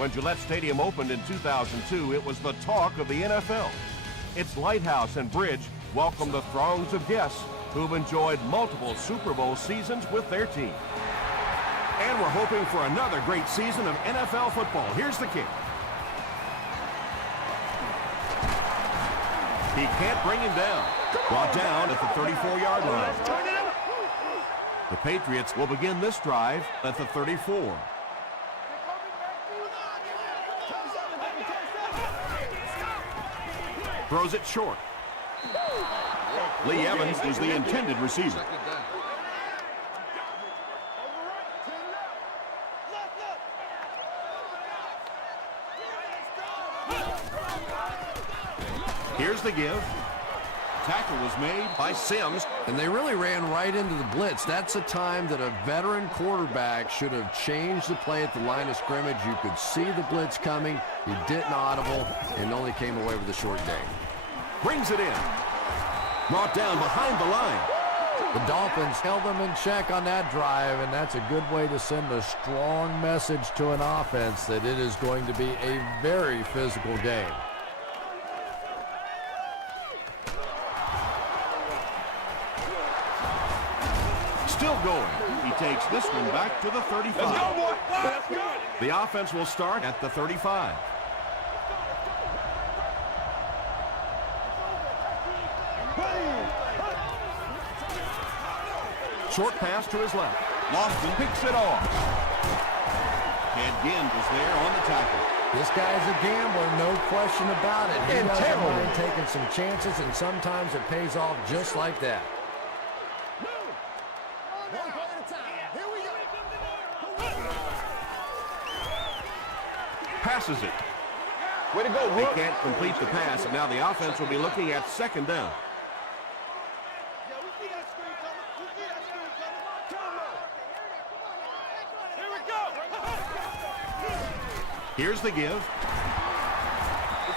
When Gillette Stadium opened in 2002, it was the talk of the NFL. Its lighthouse and bridge welcomed the throngs of guests who've enjoyed multiple Super Bowl seasons with their team. And we're hoping for another great season of NFL football. Here's the kick. He can't bring him down. Brought down at the 34-yard line. The Patriots will begin this drive at the 34. Throws it short. Lee Evans is the intended receiver. Here's the give. Tackle was made by Sims. And they really ran right into the blitz. That's a time that a veteran quarterback should have changed the play at the line of scrimmage. You could see the blitz coming. He didn't audible and only came away with a short gain. Brings it in. Brought down behind the line. The Dolphins held them in check on that drive, and that's a good way to send a strong message to an offense that it is going to be a very physical game. Still going. He takes this one back to the 35. Let's go, boy. Let's go. The offense will start at the 35. Short pass to his left. Lofton picks it off. And Ginn was there on the tackle. This guy's a gambler, no question about it. He doesn't mind taking some chances, and sometimes it pays off just like that. Passes it. Way to go, Rook. They can't complete the pass, and now the offense will be looking at second down. Here's the give.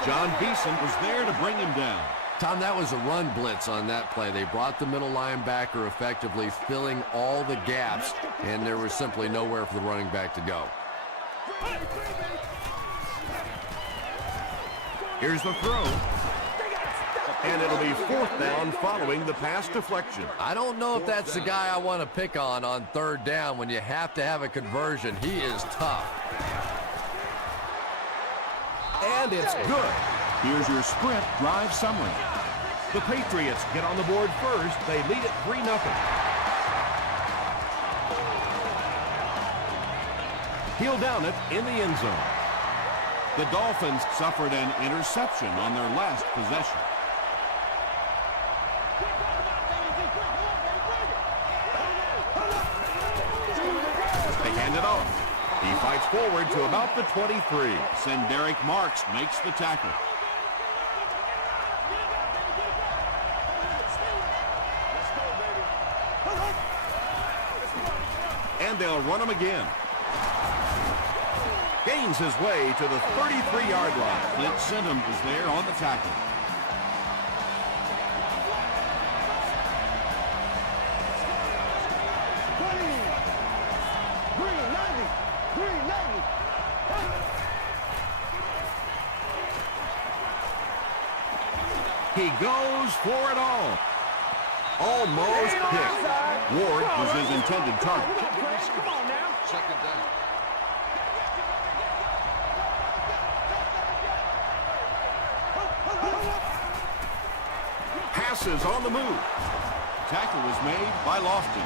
John Beeson was there to bring him down. Tom, that was a run blitz on that play. They brought the middle linebacker effectively, filling all the gaps, and there was simply nowhere for the running back to go. Here's the throw. And it'll be fourth down following the pass deflection. I don't know if that's the guy I want to pick on third down when you have to have a conversion. He is tough. And it's good. Here's your sprint drive summary. The Patriots get on the board first. They lead it 3-0. He'll down it in the end zone. The Dolphins suffered an interception on their last possession. They hand it off. He fights forward to about the 23. Senderick Marks makes the tackle. And they'll run him again. Gains his way to the 33-yard line. Clint Singham is there on the tackle. He goes for it all. Almost picked. Ward was his intended target. Come on now. Second down. Passes on the move. Tackle was made by Lofton.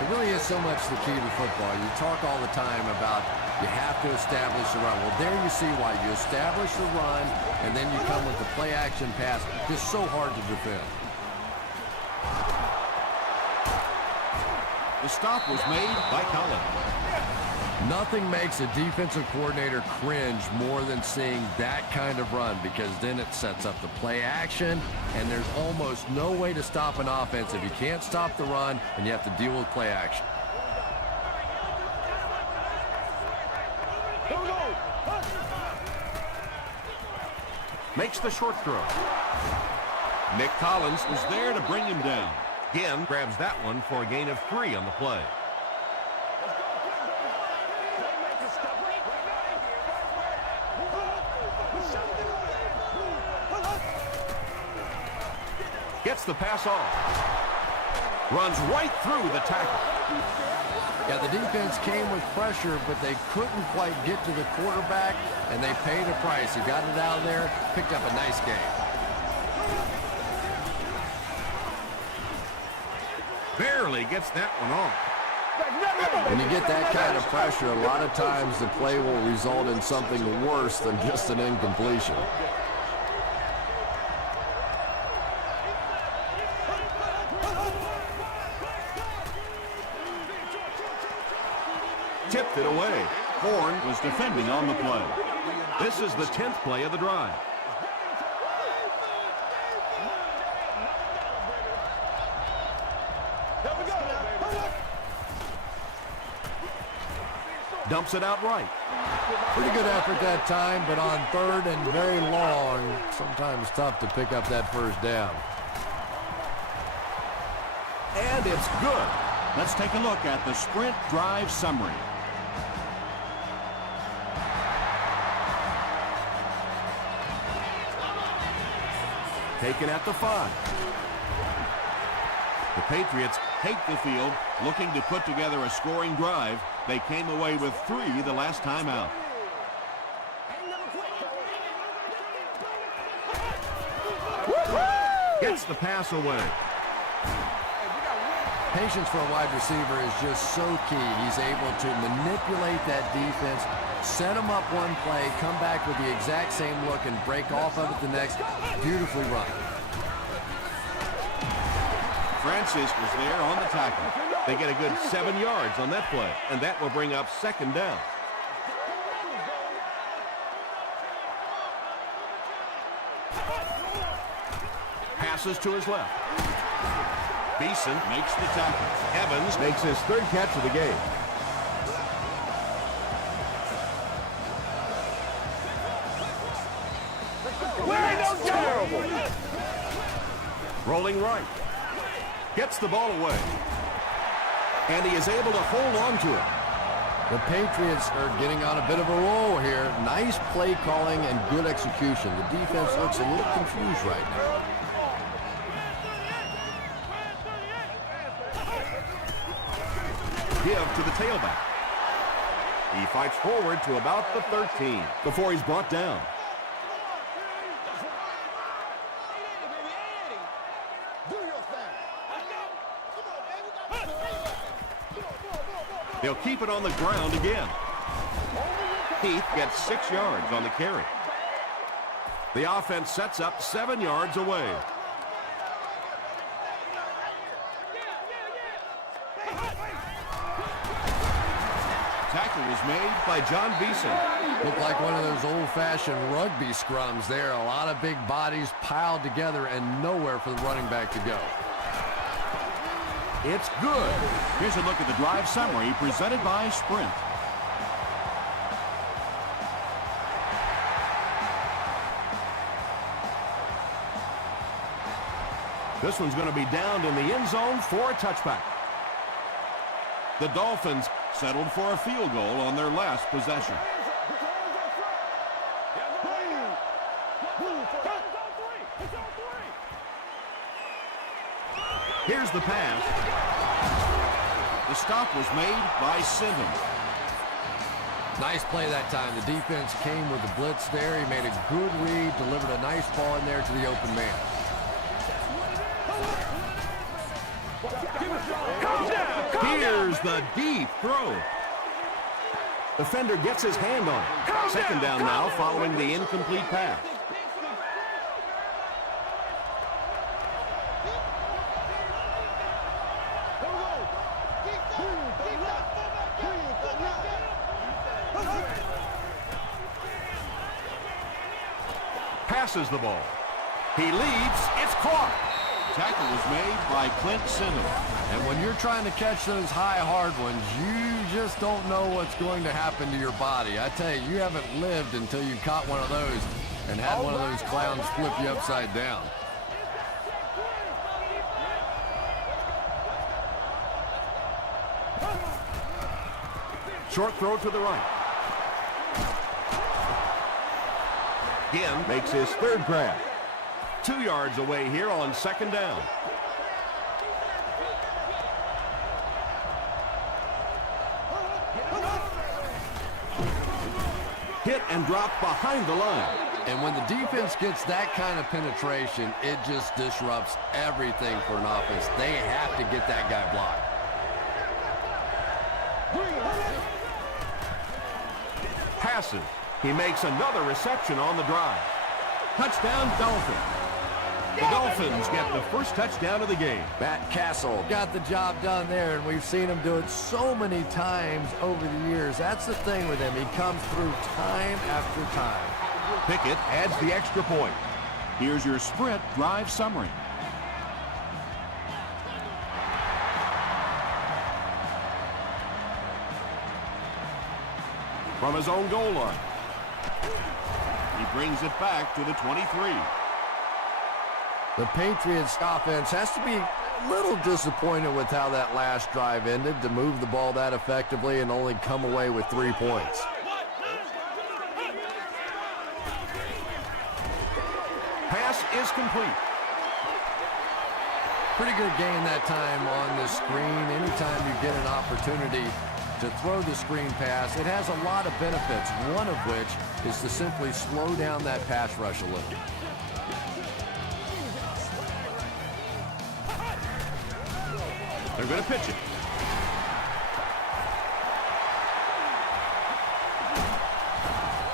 It really is so much the key to football. You talk all the time about you have to establish the run. Well, there you see why. You establish the run, and then you come with the play-action pass. Just so hard to defend. The stop was made by Collins. Nothing makes a defensive coordinator cringe more than seeing that kind of run, because then it sets up the play action, and there's almost no way to stop an offense if you can't stop the run and you have to deal with play action. Makes the short throw. Nick Collins was there to bring him down. Again, grabs that one for a gain of 3 on the play. Gets the pass off. Runs right through the tackle. Yeah, the defense came with pressure, but they couldn't quite get to the quarterback, and they paid a price. He got it out of there, picked up a nice game. Barely gets that one off. When you get that kind of pressure, a lot of times the play will result in something worse than just an incompletion. Tipped it away. Horn was defending on the play. This is the 10th play of the drive. Dumps it out right. Pretty good effort that time, but on third and very long, sometimes tough to pick up that first down. And it's good. Let's take a look at the sprint drive summary. Taken at the 5. The Patriots take the field, looking to put together a scoring drive. They came away with 3 the last time out. Gets the pass away. Patience for a wide receiver is just so key. He's able to manipulate that defense, set them up one play, come back with the exact same look, and break off of it the next. Beautifully run. Francis was there on the tackle. They get a good 7 yards on that play, and that will bring up second down. Passes to his left. Beeson makes the tackle. Evans makes his 3rd catch of the game. Terrible. Rolling right. Gets the ball away. And he is able to hold on to it. The Patriots are getting on a bit of a roll here. Nice play calling and good execution. The defense looks a little confused right now. Give to the tailback. He fights forward to about the 13 before he's brought down. They'll keep it on the ground again. Heath gets 6 yards on the carry. The offense sets up 7 yards away. Tackle was made by John Beeson. Looked like one of those old-fashioned rugby scrums there. A lot of big bodies piled together and nowhere for the running back to go. It's good. Here's a look at the drive summary presented by Sprint. This one's going to be downed in the end zone for a touchback. The Dolphins settled for a field goal on their last possession. Here's the pass. The stop was made by Simmons. Nice play that time. The defense came with the blitz there. He made a good read, delivered a nice ball in there to the open man. Here's the deep throw. Defender gets his hand on it. Second down now following the incomplete pass. Passes the ball. He leads. It's caught. Tackle was made by Clint Simmons. And when you're trying to catch those high, hard ones, you just don't know what's going to happen to your body. I tell you, you haven't lived until you caught one of those and had one of those clowns flip you upside down. Short throw to the right. Ginn makes his 3rd grab. 2 yards away here on 2nd down. Hit and drop behind the line. And when the defense gets that kind of penetration, it just disrupts everything for an offense. They have to get that guy blocked. Passes. He makes another reception on the drive. Touchdown, Dolphins. The Dolphins get the first touchdown of the game. Matt Castle got the job done there, and we've seen him do it so many times over the years. That's the thing with him. He comes through time after time. Pickett adds the extra point. Here's your sprint drive summary. From his own goal line. He brings it back to the 23. The Patriots offense has to be a little disappointed with how that last drive ended, to move the ball that effectively and only come away with 3 points. Pass is complete. Pretty good gain that time on the screen. Anytime you get an opportunity to throw the screen pass, it has a lot of benefits, one of which is to simply slow down that pass rush a little. They're going to pitch it.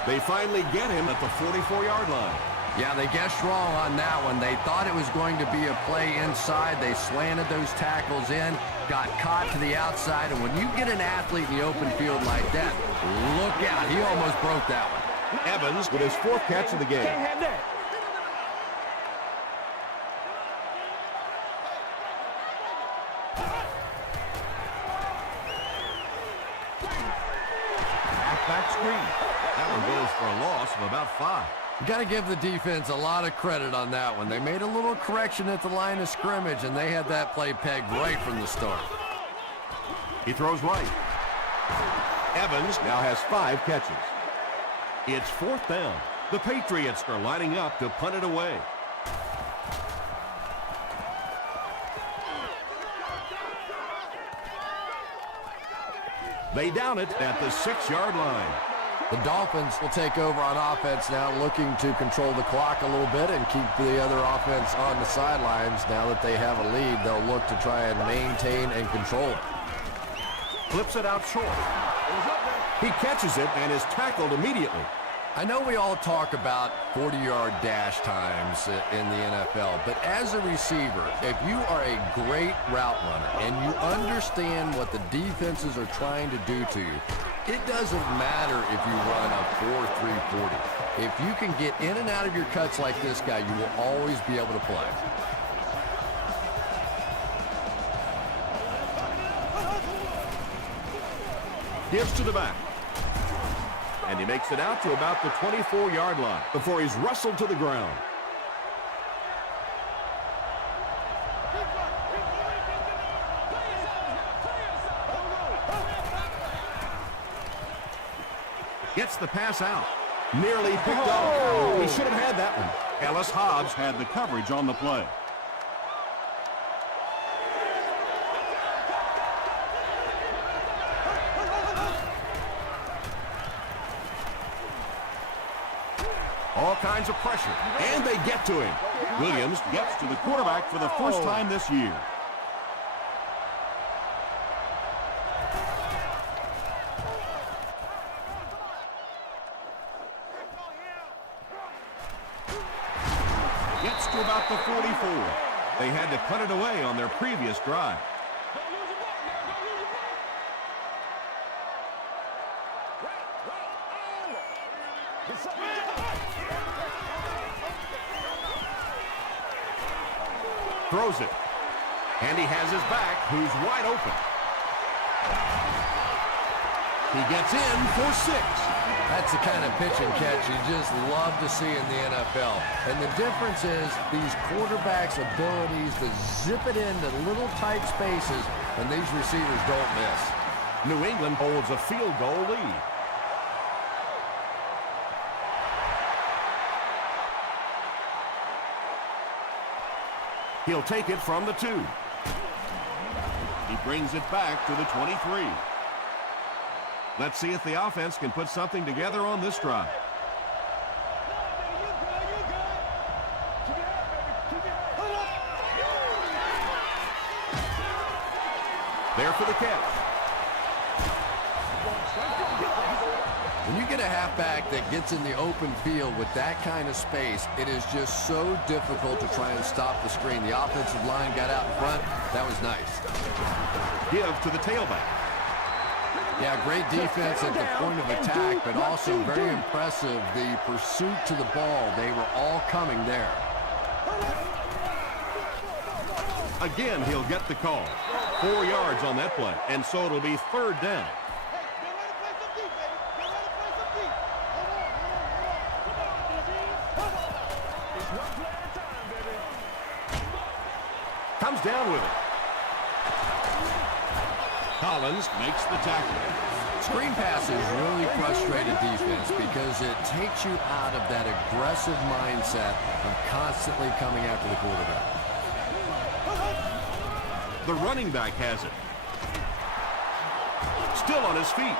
They finally get him at the 44-yard line. Yeah, they guessed wrong on that one. They thought it was going to be a play inside. They slanted those tackles in, got caught to the outside, and when you get an athlete in the open field like that, look out. He almost broke that one. Evans with his 4th catch of the game. Halfback screen. That one goes for a loss of about 5. You got to give the defense a lot of credit on that one. They made a little correction at the line of scrimmage, and they had that play pegged right from the start. He throws right. Evans now has 5 catches. It's 4th down. The Patriots are lining up to punt it away. They down it at the 6-yard line. The Dolphins will take over on offense now, looking to control the clock a little bit and keep the other offense on the sidelines. Now that they have a lead, they'll look to try and maintain and control it. Flips it out short. He catches it and is tackled immediately. I know we all talk about 40-yard dash times in the NFL, but as a receiver, if you are a great route runner and you understand what the defenses are trying to do to you, it doesn't matter if you run a 4.3 40. If you can get in and out of your cuts like this guy, you will always be able to play. Gives to the back. And he makes it out to about the 24-yard line before he's wrestled to the ground. Gets the pass out. Nearly picked up. He should have had that one. Ellis Hobbs Had the coverage on the play. all kinds of pressure, and they get to him. Williams gets to the quarterback for the first time this year. Gets to about the 44. They had to cut it away on their previous drive. Throws it. And he has his back, who's wide open. He gets in for 6. That's the kind of pitch and catch you just love to see in the NFL. And the difference is these quarterbacks' abilities to zip it into little tight spaces, and these receivers don't miss. New England holds a field goal lead. He'll take it from the 2. He brings it back to the 23. Let's see if the offense can put something together on this drive. There for the catch. When you get a halfback that gets in the open field with that kind of space, it is just so difficult to try and stop the screen. The offensive line got out in front. That was nice. Give to the tailback. Yeah, great defense at the point of attack, but also very impressive. The pursuit to the ball, they were all coming there. Again, he'll get the call. 4 yards on that play, and so it'll be 3rd down. Comes down with it. Collins makes the tackle. Screen passes really frustrated defense because it takes you out of that aggressive mindset of constantly coming after the quarterback. The running back has it. Still on his feet.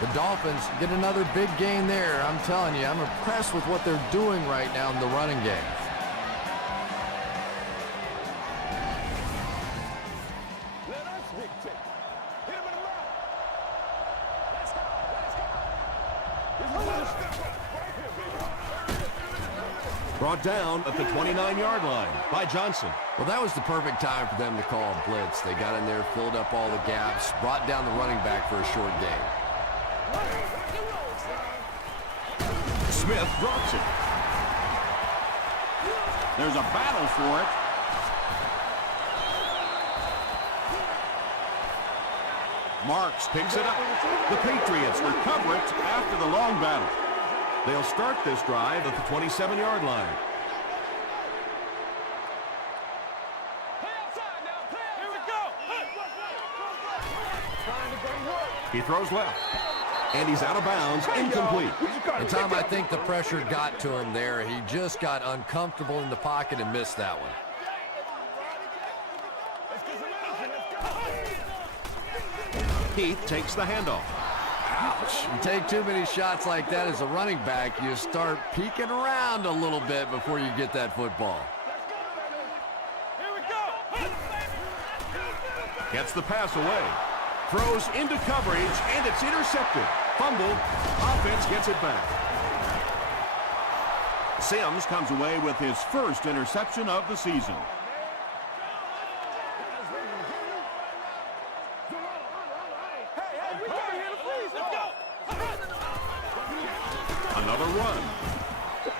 The Dolphins get another big gain there. I'm telling you, I'm impressed with what they're doing right now in the running game. Brought down at the 29-yard line by Johnson. Well, that was the perfect time for them to call a blitz. They got in there, filled up all the gaps, brought down the running back for a short gain. Smith drops it. There's a battle for it. Marks picks it up. The Patriots recover it after the long battle. They'll start this drive at the 27-yard line. He throws left. And he's out of bounds, incomplete. And Tom, I think the pressure got to him there. He just got uncomfortable in the pocket and missed that one. Heath takes the handoff. Ouch. You take too many shots like that as a running back, you start peeking around a little bit before you get that football. Gets the pass away. Throws into coverage, and it's intercepted. Fumble. Offense gets it back. Sims comes away with his first interception of the season. Another run.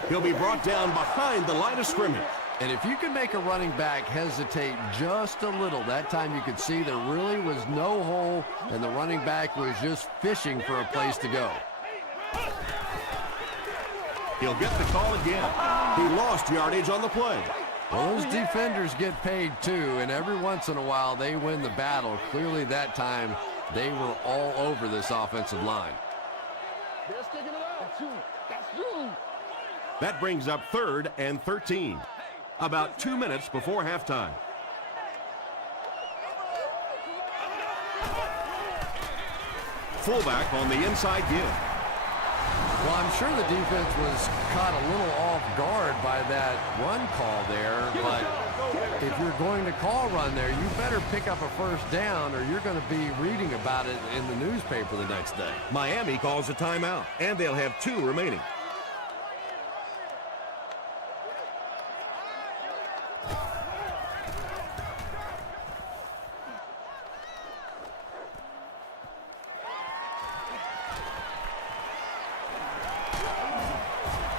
He'll be brought down behind the line of scrimmage. And if you can make a running back hesitate just a little, that time you could see there really was no hole, and the running back was just fishing for a place to go. He'll get the call again. He lost yardage on the play. Well, those defenders get paid too, and every once in a while they win the battle. Clearly that time they were all over this offensive line. That brings up 3rd and 13. About 2 minutes before halftime. Fullback on the inside give. Well, I'm sure the defense was caught a little off guard by that run call there, but if you're going to call run there, you better pick up a first down or you're going to be reading about it in the newspaper the next day. Miami calls a timeout, and they'll have 2 remaining.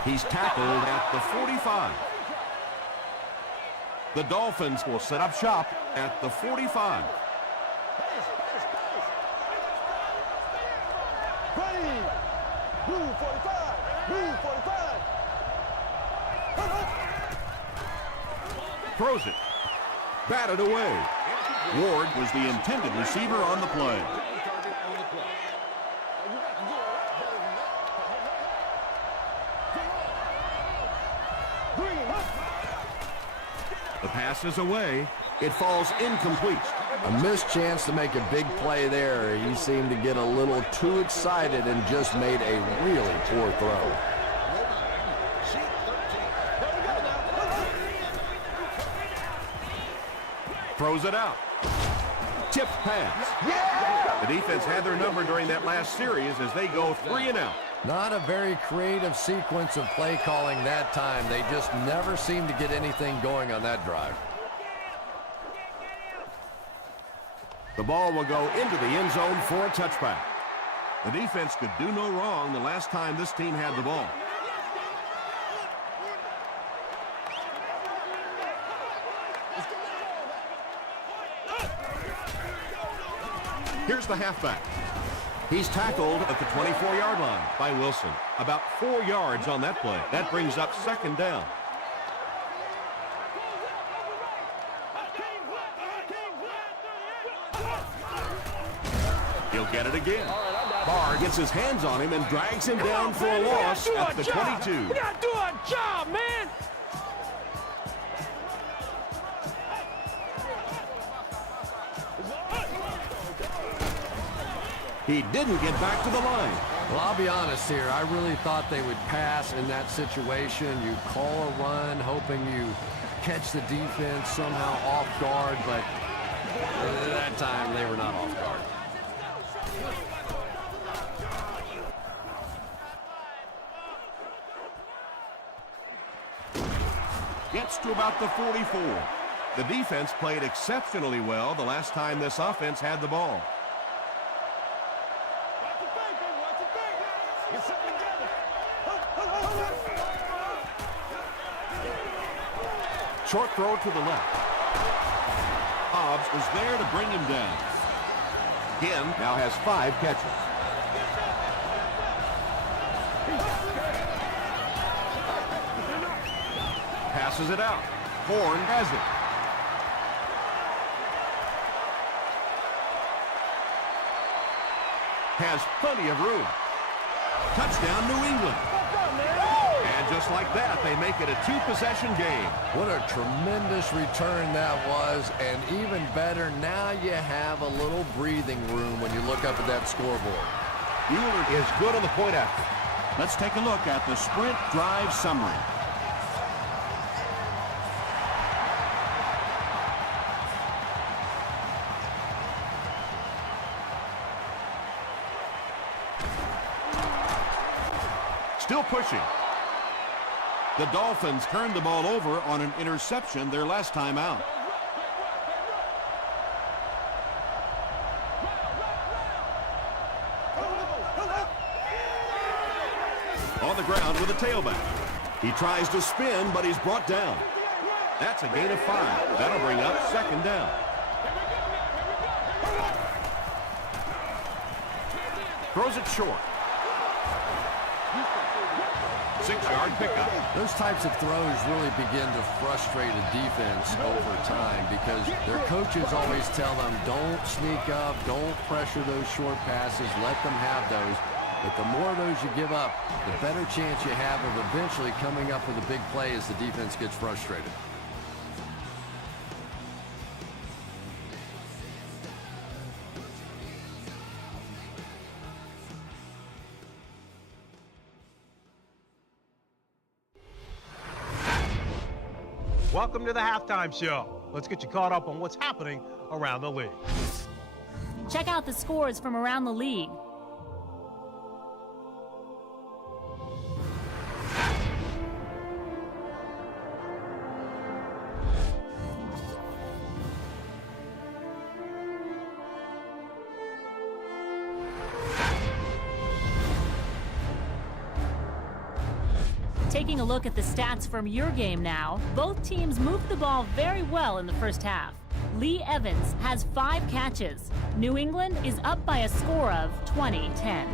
He's tackled at the 45. The Dolphins will set up shop at the 45. Throws it. Batted away. Ward was the intended receiver on the play. Pass is away. It falls incomplete. A missed chance to make a big play there. He seemed to get a little too excited and just made a really poor throw. Throws it out. Tipped pass. The defense had their number during that last series as they go 3 and out. Not a very creative sequence of play calling that time. They just never seemed to get anything going on that drive. The ball will go into the end zone for a touchback. The defense could do no wrong the last time this team had the ball. Here's the halfback. He's tackled at the 24-yard line by Wilson. About 4 yards on that play. That brings up second down. He'll get it again. Barr gets his hands on him and drags him down for a loss at the 22. We gotta do our job, man! He didn't get back to the line. Well, I'll be honest here. I really thought they would pass in that situation. You call a run, hoping you catch the defense somehow off guard, but at that time they were not off guard. Gets to about the 44. The defense played exceptionally well the last time this offense had the ball. Short throw to the left. Hobbs is there to bring him down. Ginn now has 5 catches. Passes it out. Horn has it. Has plenty of room. Touchdown, New England. And just like that, they make it a 2-possession game. What a tremendous return that was, and even better, now you have a little breathing room when you look up at that scoreboard. Bueller is good on the point after. Let's take a look at the sprint drive summary. Still pushing. The Dolphins turned the ball over on an interception their last time out. On the ground with a tailback. He tries to spin, but he's brought down. That's a gain of 5. That'll bring up second down. Throws it short. 6-yard pickup. Those types of throws really begin to frustrate a defense over time because their coaches always tell them, don't sneak up, don't pressure those short passes, let them have those. But the more of those you give up, the better chance you have of eventually coming up with a big play as the defense gets frustrated. Welcome to the Halftime Show. Let's get you caught up on what's happening around the league. Check out the scores from around the league. Taking a look at the stats from your game now, both teams moved the ball very well in the first half. Lee Evans has 5 catches. New England is up by a score of 20-10.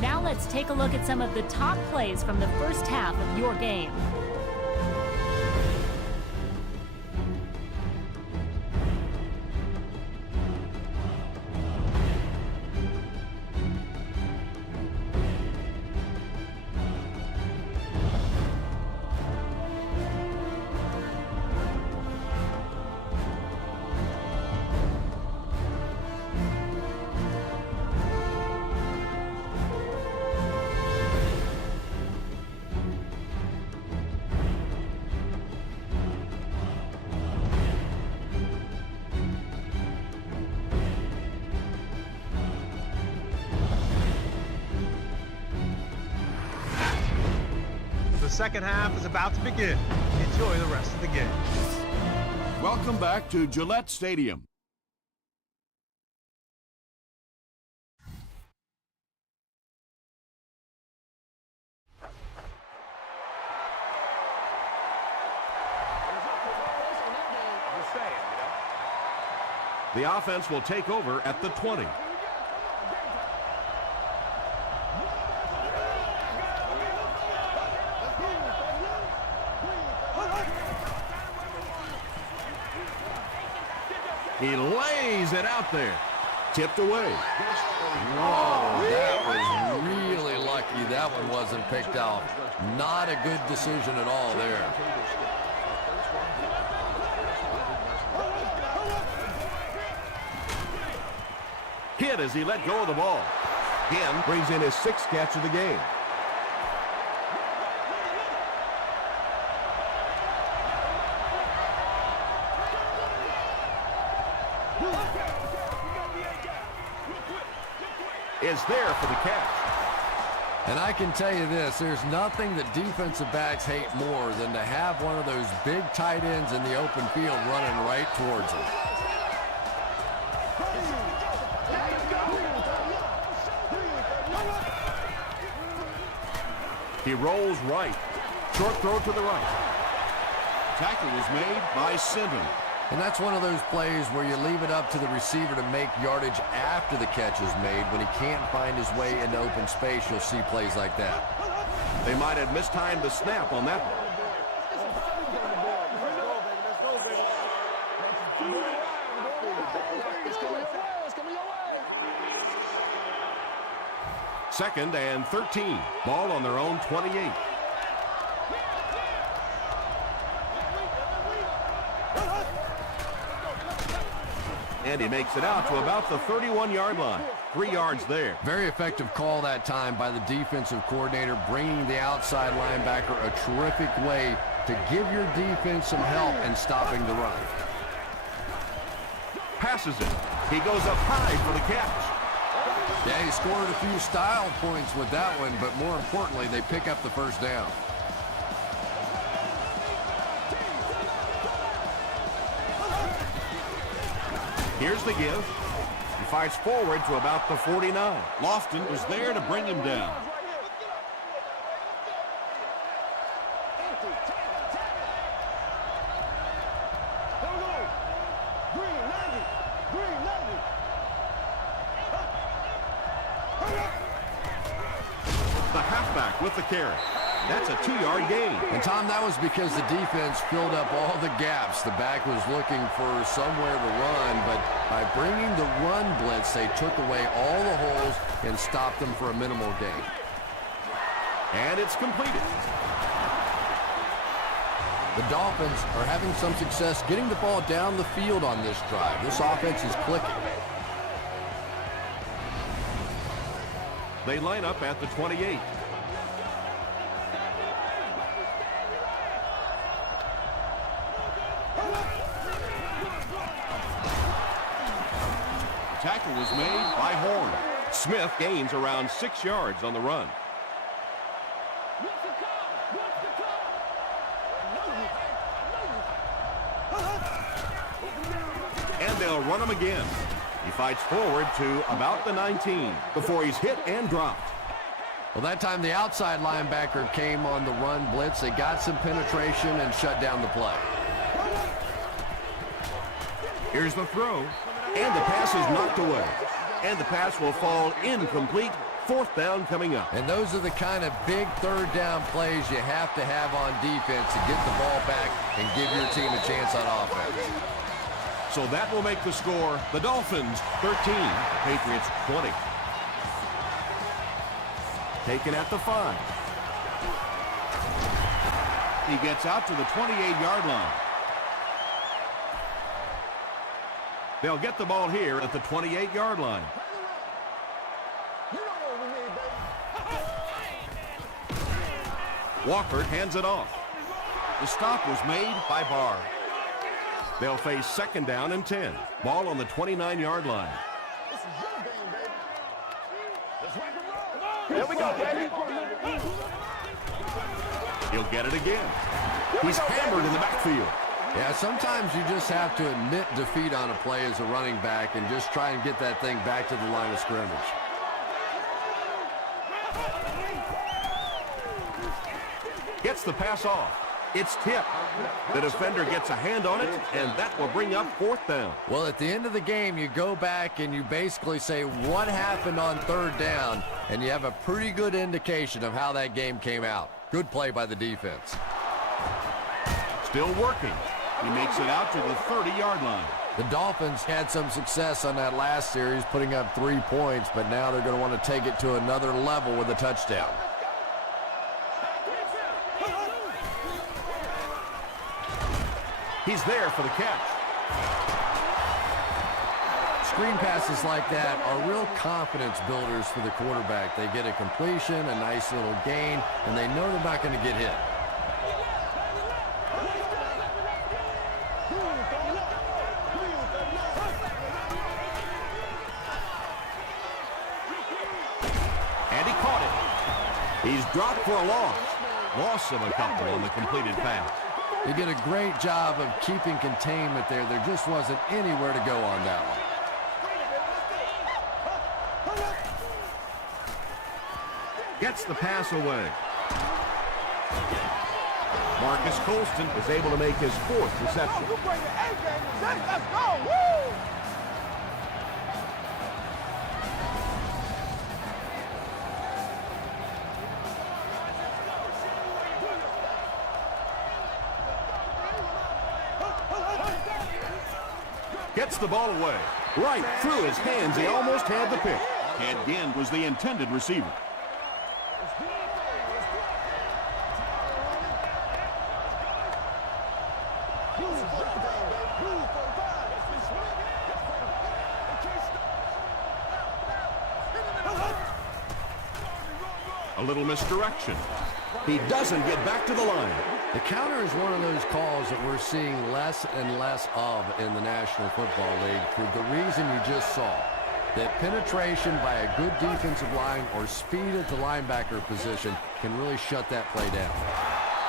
Now let's take a look at some of the top plays from the first half of your game. the second half is about to begin. Enjoy the rest of the game. Welcome back to Gillette Stadium. The offense will take over at the 20. He lays it out there. Tipped away. Whoa, that was really lucky that one wasn't picked off. Not a good decision at all there. Hit as he let go of the ball. Him brings in his 6th catch of the game. Is there for the catch. And I can tell you this, there's nothing that defensive backs hate more than to have one of those big tight ends in the open field running right towards them. He rolls right. Short throw to the right. Tackle was made by Sinton. And that's one of those plays where you leave it up to the receiver to make yardage after the catch is made. When he can't find his way into open space, you'll see plays like that. They might have mistimed the snap on that one. Second and 13. Ball on their own 28. And he makes it out to about the 31-yard line. 3 yards there. Very effective call that time by the defensive coordinator, bringing the outside linebacker a terrific way to give your defense some help in stopping the run. Passes it. He goes up high for the catch. Yeah, he scored a few style points with that one, but more importantly, they pick up the first down. Here's the give. He fires forward to about the 49. Lofton was there to bring him down. The halfback with the carry. That's a 2-yard gain. And, Tom, that was because the defense filled up all the gaps. The back was looking for somewhere to run, but by bringing the run blitz, they took away all the holes and stopped them for a minimal gain. And it's completed. The Dolphins are having some success getting the ball down the field on this drive. This offense is clicking. They line up at the 28. Tackle was made by Horn. Smith gains around 6 yards on the run. And they'll run him again. He fights forward to about the 19 before he's hit and dropped. Well, that time the outside linebacker came on the run blitz. They got some penetration and shut down the play. Here's the throw. And the pass is knocked away. And the pass will fall incomplete. 4th down coming up. And those are the kind of big third down plays you have to have on defense to get the ball back and give your team a chance on offense. So that will make the score the Dolphins 13, Patriots 20. Taken at the 5. He gets out to the 28-yard line. They'll get the ball here at the 28-yard line. Walker hands it off. The stop was made by Barr. They'll face 2nd down and 10. Ball on the 29-yard line. Here we go, baby. He'll get it again. He's hammered in the backfield. Yeah, sometimes you just have to admit defeat on a play as a running back and just try and get that thing back to the line of scrimmage. Gets the pass off. It's tipped. The defender gets a hand on it, and that will bring up 4th down. Well, at the end of the game, you go back and you basically say what happened on 3rd down, and you have a pretty good indication of how that game came out. Good play by the defense. Still working. He makes it out to the 30-yard line. The Dolphins had some success on that last series, putting up 3 points, but now they're going to want to take it to another level with a touchdown. He's there for the catch. Screen passes like that are real confidence builders for the quarterback. They get a completion, a nice little gain, and they know they're not going to get hit. And he caught it. He's dropped for a loss. Loss of a couple on the completed pass. They did a great job of keeping containment there. There just wasn't anywhere to go on that one. Gets the pass away. Marcus Colston is able to make his 4th reception. Let's go! Woo! Gets the ball away. Right through his hands. He almost had the pick. Ted Ginn was the intended receiver. A little misdirection. He doesn't get back to the line. The counter is one of those calls that we're seeing less and less of in the National Football League for the reason you just saw. That penetration by a good defensive line or speed at the linebacker position can really shut that play down.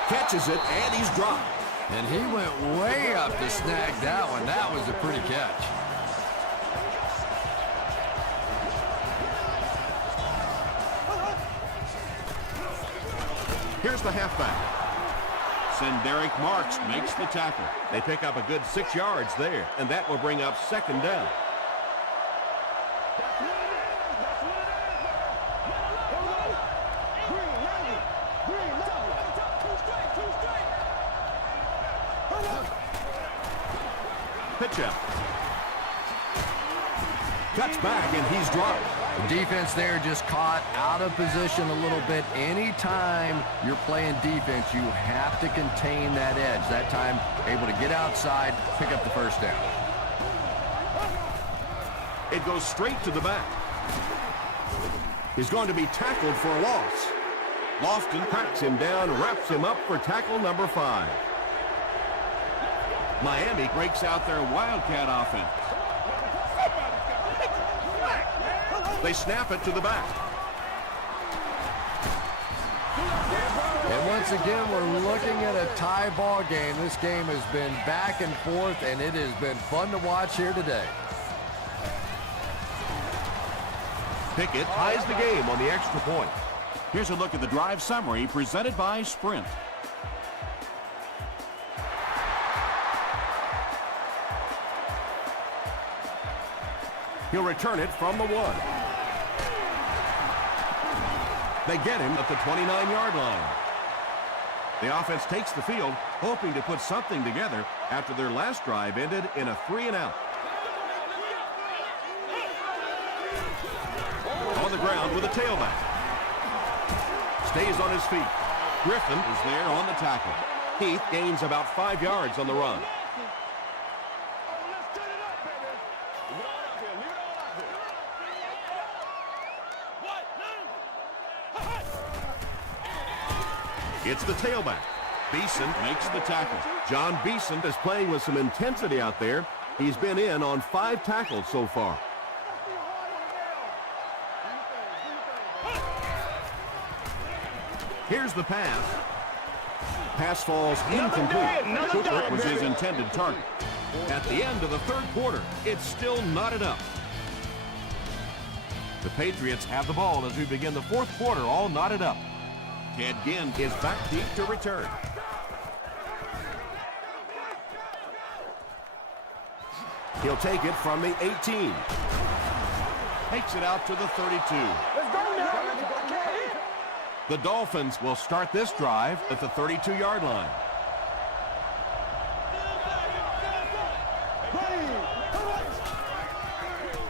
Catches it, and he's dropped. And he went way up to snag that one. That was a pretty catch. Here's the halfback. Derek Marks makes the tackle. They pick up a good 6 yards there, and that will bring up 2nd down. Pitch out. Cuts back, and he's dropped. The defense there just caught out of position a little bit. Anytime you're playing defense, you have to contain that edge. That time, able to get outside, pick up the 1st down. It goes straight to the back. He's going to be tackled for a loss. Lofton cracks him down, wraps him up for tackle number 5. Miami breaks out their Wildcat offense. They snap it to the back. And once again, we're looking at a tie ball game. This game has been back and forth, and it has been fun to watch here today. Pickett ties the game on the extra point. Here's a look at the drive summary presented by Sprint. He'll return it from the 1. They get him at the 29-yard line. The offense takes the field, hoping to put something together after their last drive ended in a 3-and-out. On the ground with a tailback. Stays on his feet. Griffin is there on the tackle. Heath gains about 5 yards on the run. It's the tailback. Beeson makes the tackle. John Beeson is playing with some intensity out there. He's been in on 5 tackles so far. Here's the pass. Pass falls incomplete. Cooper was his intended target. At the end of the third quarter, it's still knotted up. The Patriots have the ball as we begin the fourth quarter, all knotted up. Ted Ginn is back deep to return. He'll take it from the 18. Takes it out to the 32. Let's go now. The Dolphins will start this drive at the 32-yard line.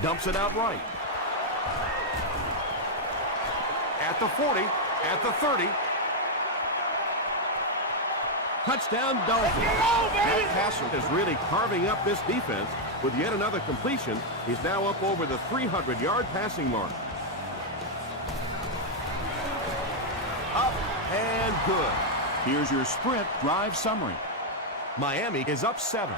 Dumps it out right. At the 40, at the 30. Touchdown Dolphins. That passer is really carving up this defense with yet another completion. He's now up over the 300-yard passing mark. Up and good. Here's your sprint drive summary. Miami is up 7.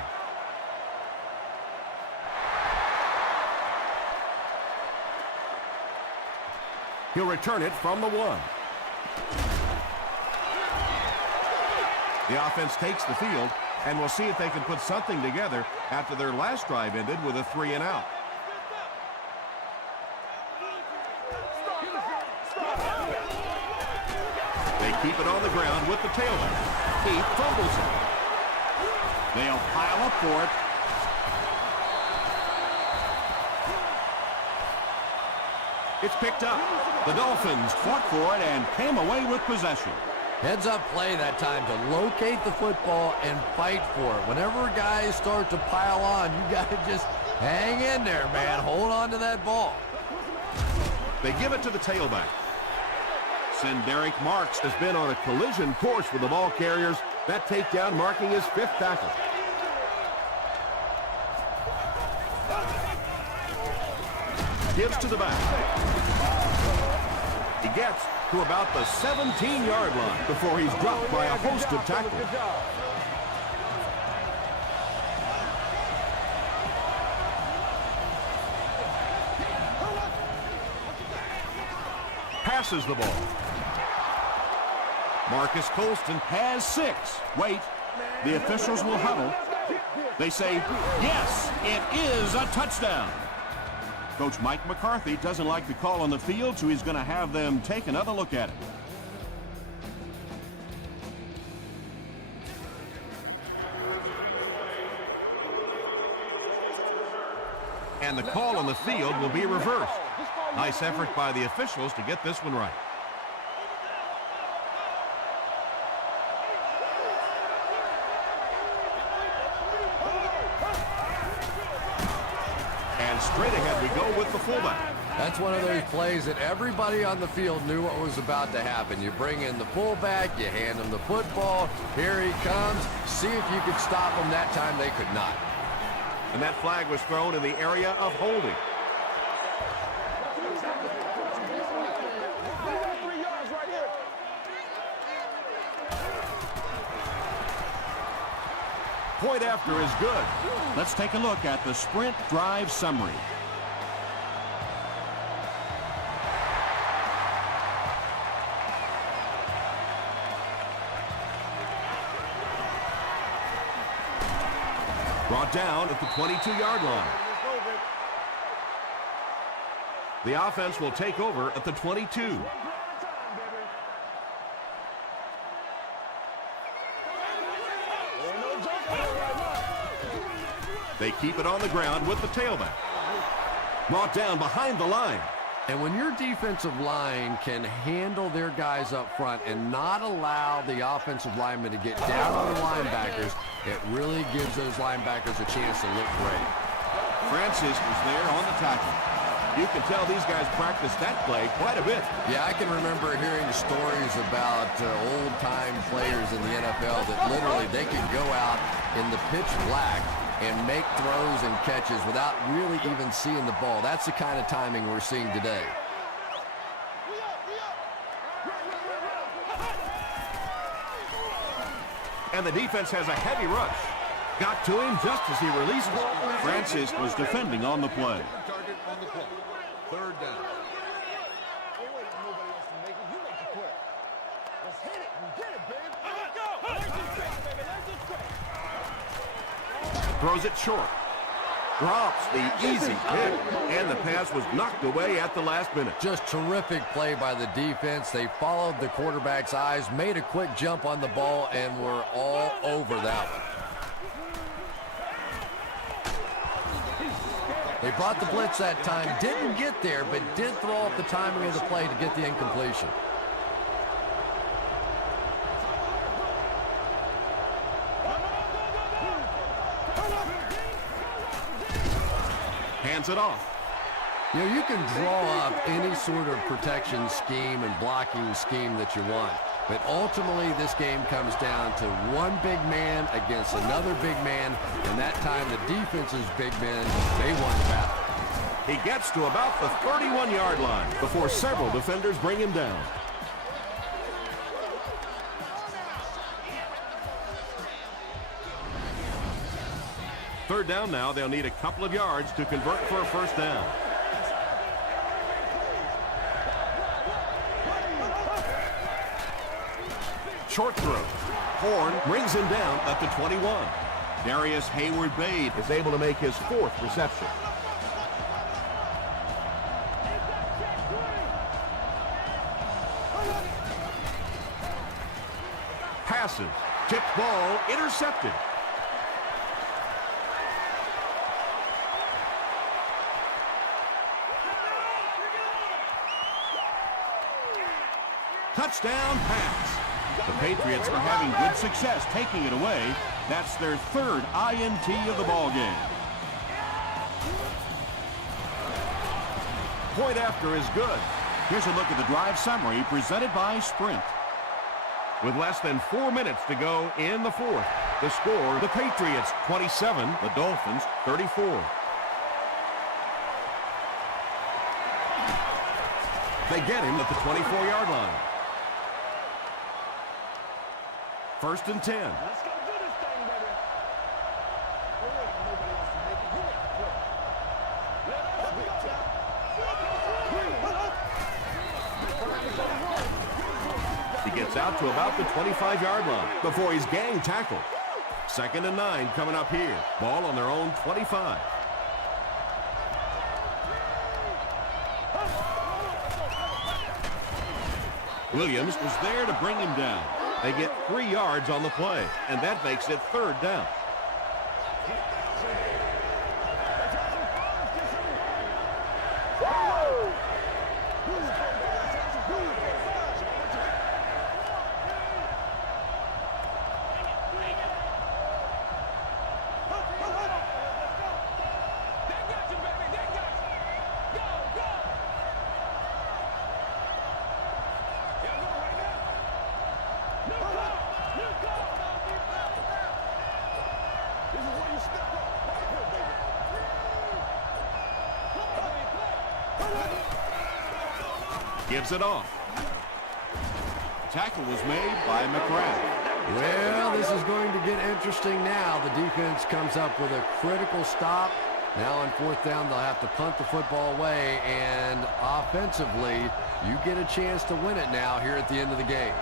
He'll return it from the 1. The offense takes the field, and we'll see if they can put something together after their last drive ended with a 3-and-out. They keep it on the ground with the tailback. He fumbles it. They'll pile up for it. It's picked up. The Dolphins fought for it and came away with possession. Heads-up play that time to locate the football and fight for it. Whenever guys start to pile on, you got to just hang in there, man. Hold on to that ball. They give it to the tailback. Derek Marks Has been on a collision course with the ball carriers. That takedown marking his 5th tackle. Gives to the back. He gets to about the 17-yard line before he's dropped by a host of tacklers. Passes the ball. Marcus Colston has 6. Wait, the officials will huddle. They say, yes, it is a touchdown. Coach Mike McCarthy doesn't like the call on the field, so he's going to have them take another look at it. And the call on the field will be reversed. Nice effort by the officials to get this one right. And straight ahead we go with the fullback. That's one of those plays that everybody on the field knew what was about to happen. You bring in the fullback, you hand him the football, here he comes. See if you could stop him. That time they could not. And that flag was thrown in the area of holding. Point after is good. Let's take a look at the sprint drive summary. Brought down at the 22-yard line. The offense will take over at the 22. They keep it on the ground with the tailback. Brought down behind the line. And when your defensive line can handle their guys up front and not allow the offensive linemen to get down on the linebackers, it really gives those linebackers a chance to look great. Francis was there on the tackle. You can tell these guys practice that play quite a bit. Yeah, I can remember hearing stories about old-time players in the NFL that literally they could go out in the pitch black and make throws and catches without really even seeing the ball. That's the kind of timing we're seeing today. And the defense has a heavy rush. Got to him just as he releases. Francis was defending on the play. Target on the play. Third down. Throws it short. Drops the easy pick, and the pass was knocked away at the last minute. Just terrific play by the defense. They followed the quarterback's eyes, made a quick jump on the ball, and were all over that one. They brought the blitz that time, didn't get there, but did throw off the timing of the play to get the incompletion. Hands it off. You know, you can draw up any sort of protection scheme and blocking scheme that you want. But ultimately, this game comes down to one big man against another big man. And that time, the defense's big men, they won the battle. He gets to about the 31-yard line before several defenders bring him down. Third down now. They'll need a couple of yards to convert for a first down. Short throw. Horn brings him down at the 21. Darius Hayward-Bade Is able to make his fourth reception. Passes. Tipped ball. Intercepted. touchdown pass. The Patriots are having good success taking it away. That's their third INT of the ball game. Point after is good. Here's a look at the drive summary presented by Sprint. With less than 4 minutes to go in the fourth, the score, the Patriots 27, the Dolphins 34. They get him at the 24-yard line. First and 10. Let's go do this thing, baby. Oh, wait, nobody else is making it. He gets out to about the 25-yard line before he's gang tackled. Second and 9 coming up here. Ball on their own 25. Williams was there to bring him down. They get 3 yards on the play, and that makes it third down. Gives it off. Tackle was made by McGrath. Well, this is going to get interesting now. The defense comes up with a critical stop. Now on fourth down, they'll have to punt the football away, and offensively, you get a chance to win it now here at the end of the game.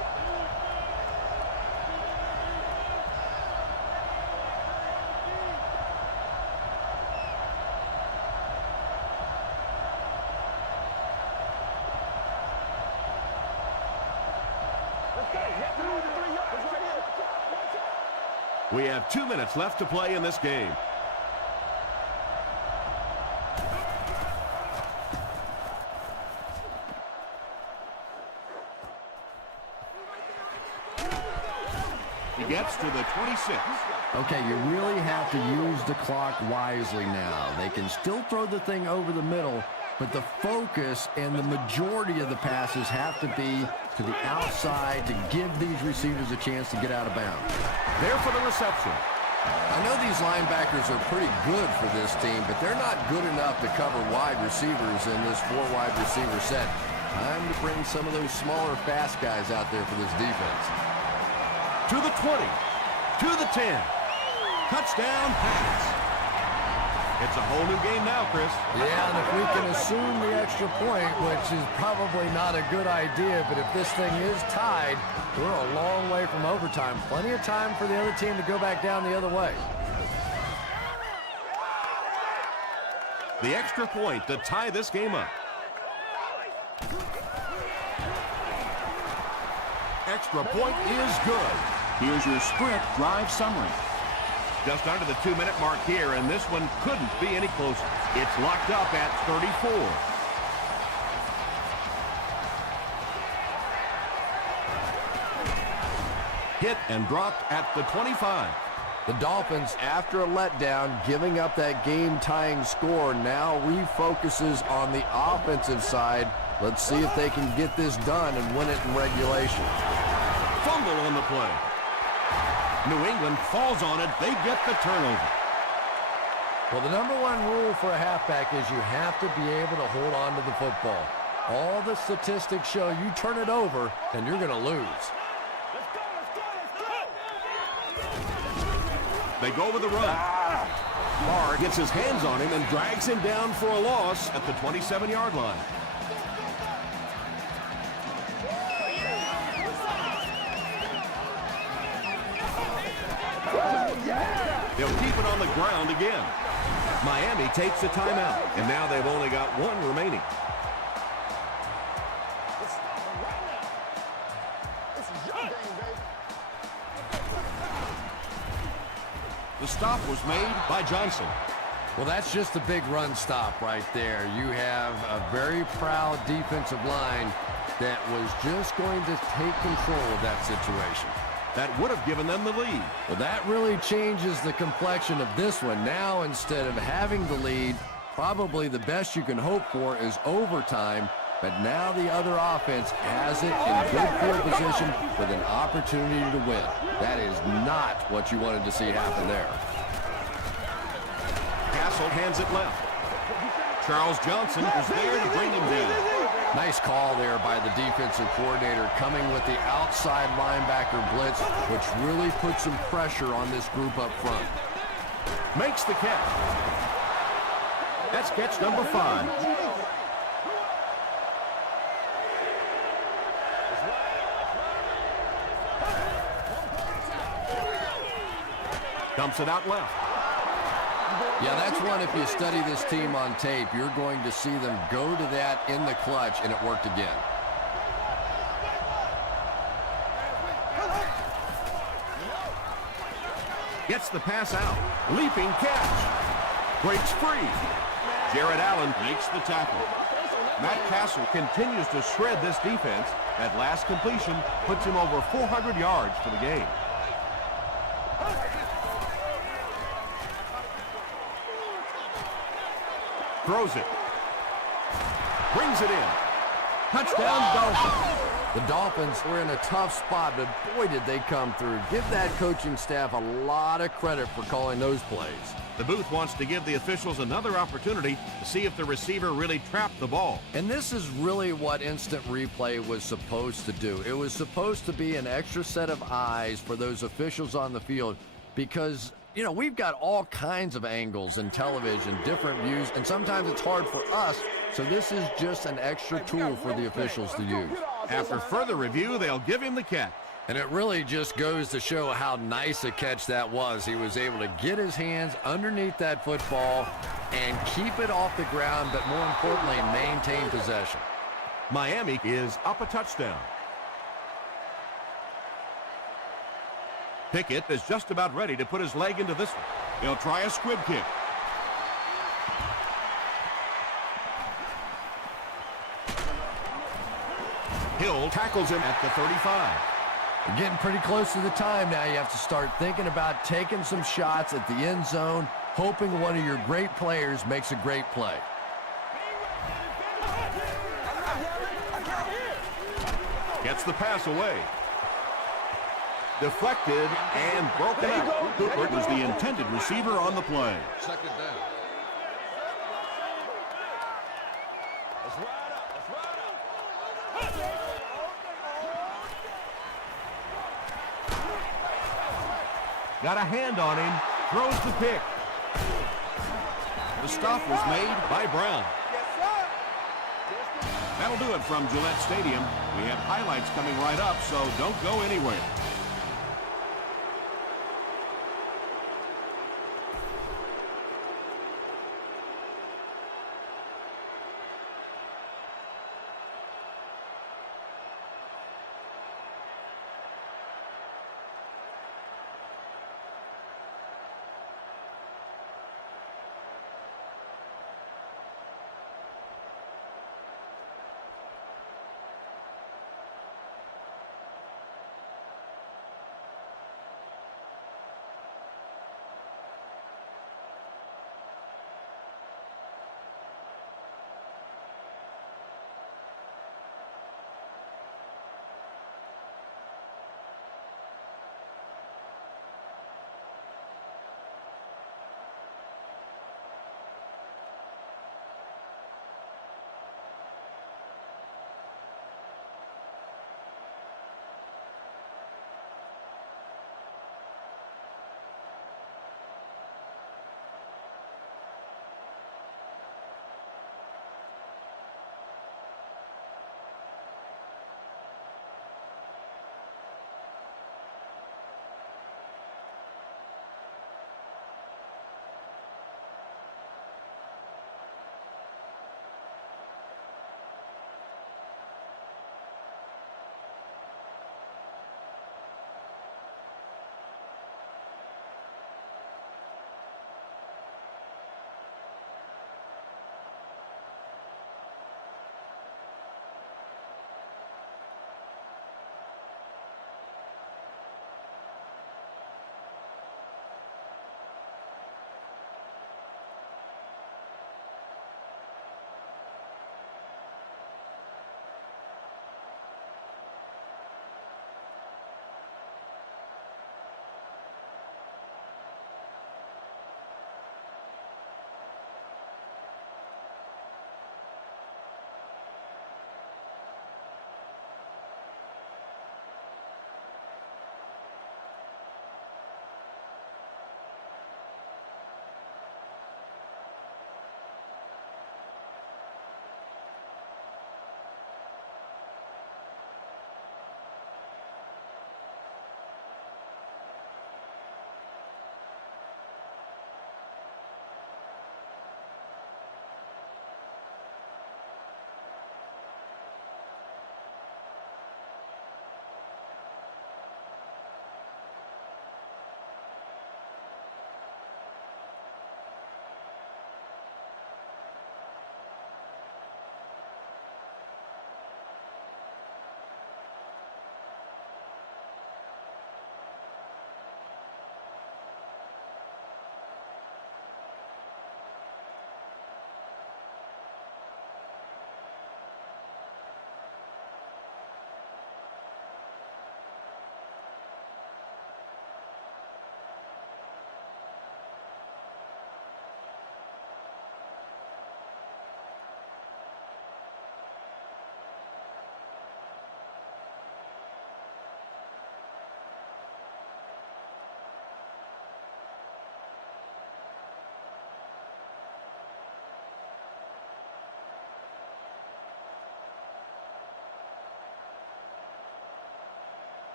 We have 2 minutes left to play in this game. He gets to the 26. Okay, you really have to use the clock wisely now. They can still throw the thing over the middle, but the focus and the majority of the passes have to be to the outside to give these receivers a chance to get out of bounds. There for the reception. I know these linebackers are pretty good for this team, but they're not good enough to cover wide receivers in this 4-wide receiver set. Time to bring some of those smaller, fast guys out there for this defense. To the 20. To the 10. Touchdown pass. It's a whole new game now, Chris. Yeah, and if we can assume the extra point, which is probably not a good idea, but if this thing is tied, we're a long way from overtime. Plenty of time for the other team to go back down the other way. The extra point to tie this game up. Extra point is good. Here's your sprint drive summary. Just under the 2-minute mark here, and this one couldn't be any closer. It's locked up at 34. Hit and dropped at the 25. The Dolphins, after a letdown, giving up that game-tying score, now refocuses on the offensive side. Let's see if they can get this done and win it in regulation. Fumble on the play. New England falls on it. They get the turnover. Well, the #1 rule for a halfback is you have to be able to hold on to the football. All the statistics show you turn it over, and you're going to lose. They go with the run. Barr gets his hands on him and drags him down for a loss at the 27-yard line. They'll keep it on the ground again. Miami takes a timeout, and now they've only got one remaining. The stop was made by Johnson. Well, that's just a big run stop right there. You have a very proud defensive line that was just going to take control of that situation. That would have given them the lead. Well, that really changes the complexion of this one. Now, instead of having the lead, probably the best you can hope for is overtime. But now the other offense has it in good field position with an opportunity to win. That is not what you wanted to see happen there. Castle hands it left. Charles Johnson is there to bring him down. Nice call there by the defensive coordinator, coming with the outside linebacker blitz, which really puts some pressure on this group up front. Makes the catch. That's catch number 5. Dumps it out left. Yeah, that's one, if you study this team on tape, you're going to see them go to that in the clutch, and it worked again. Gets the pass out. Leaping catch. Breaks free. Jared Allen makes the tackle. Matt Castle continues to shred this defense. That last completion puts him over 400 yards for the game. Throws it. Brings it in. Touchdown, Dolphins. The Dolphins were in a tough spot, but boy, did they come through. Give that coaching staff a lot of credit for calling those plays. The booth wants to give the officials another opportunity to see if the receiver really trapped the ball. And this is really what instant replay was supposed to do. It was supposed to be an extra set of eyes for those officials on the field because, you know, we've got all kinds of angles in television, different views, and sometimes it's hard for us. So this is just an extra tool for the officials to use. After further review, they'll give him the catch. And it really just goes to show how nice a catch that was. He was able to get his hands underneath that football and keep it off the ground, but more importantly, maintain possession. Miami is up a touchdown. Pickett is just about ready to put his leg into this one. They'll try a squib kick. Hill tackles him at the 35. You're getting pretty close to the time now. You have to start thinking about taking some shots at the end zone, hoping one of your great players makes a great play. Gets the pass away. Deflected and broken up. Cooper was the intended receiver on the play. Second down. Got a hand on him. Throws the pick. The stop was made by Brown. That'll do it from Gillette Stadium. We have highlights coming right up, so don't go anywhere.